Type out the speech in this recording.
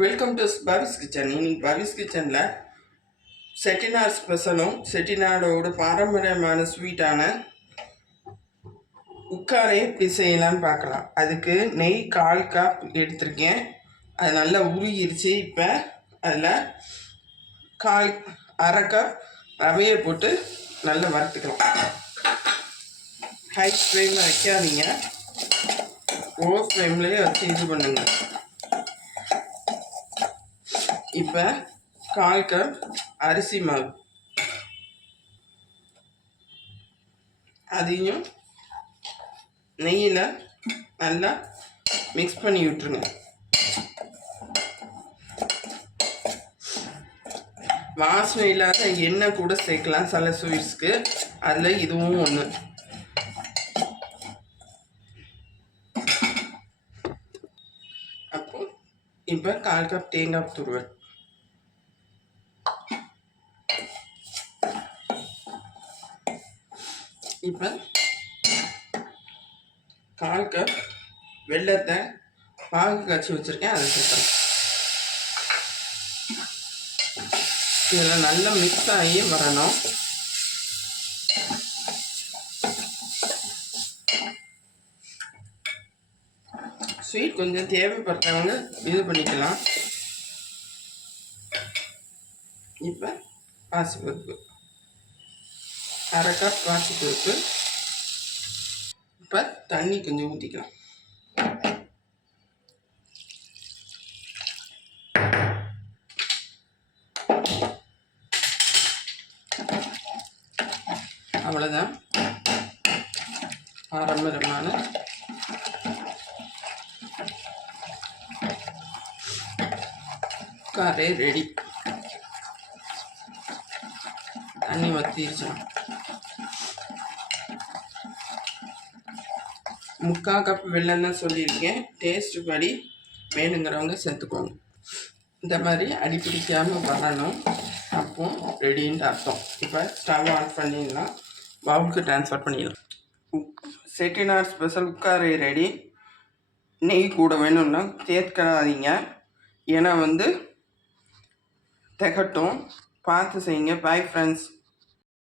Welcome to பாபிஸ் kitchen. இன்னைக்கு பாபிஸ் கிச்சனில் செட்டிநாடு ஸ்பெஷலும் செட்டிநாடோட பாரம்பரியமான ஸ்வீட்டான உக்காரை எப்படி செய்யலான்னு பார்க்கலாம். அதுக்கு நெய் 1/4 கப் எடுத்திருக்கேன். அது நல்லா உருகிருச்சு. இப்போ அதில் 1/2 கப் ரவையை போட்டு நல்லா வறுத்துக்கலாம். ஹை ஃப்ளேமில் வைக்காதீங்க, லோ ஃப்ளேம்லேயே வச்சு இது பண்ணுங்க. இப்போ 1/4 கப் அரிசி மாவு, அதையும் நெய்யில் நல்லா மிக்ஸ் பண்ணி விட்டுருங்க. வாசனை இல்லாத எண்ணெய் கூட சேர்க்கலாம் சில ஸ்வீட்ஸ்க்கு, அதில் இதுவும் ஒன்று. அப்போ இப்போ 1/4 கப் தேங்காய் துருவல், இப்போ 1/4 கப் வெல்லத்தை பாகு காய்ச்சி வச்சுருக்கேன், அதை சேர்க்கலாம். இதெல்லாம் நல்லா மிக்ஸ் ஆகி வரணும். ஸ்வீட் கொஞ்சம் தேவைப்படுறவங்க இது பண்ணிக்கலாம். இப்போ பாசிப்பருப்பு 1/2 கப் பாசிப்பருப்பு. இப்போ தண்ணி கொஞ்சம் ஊற்றிக்கலாம். அவ்வளோதான், பாரம்பரியமான உக்காரை ரெடி. தண்ணி வற்றிருச்சுன்னா 3/4 கப் வெல்லம் தான் சொல்லியிருக்கேன். டேஸ்ட்டு படி வேணுங்கிறவங்க சேர்த்துக்கோங்க. இந்த மாதிரி அடி பிடிக்காமல் வரணும், அப்போ ரெடின்ட்டு அர்த்தம். இப்போ ஸ்டவ் ஆன் பண்ணிடலாம், பவுலுக்கு ட்ரான்ஸ்ஃபர் பண்ணிடலாம். செட்டிநாடு ஸ்பெஷல் உக்காரை ரெடி. நெய் கூட வேணும்னா சேர்க்காதீங்க, ஏன்னா திகட்டும். பார்த்து செய்யுங்க. Bye friends.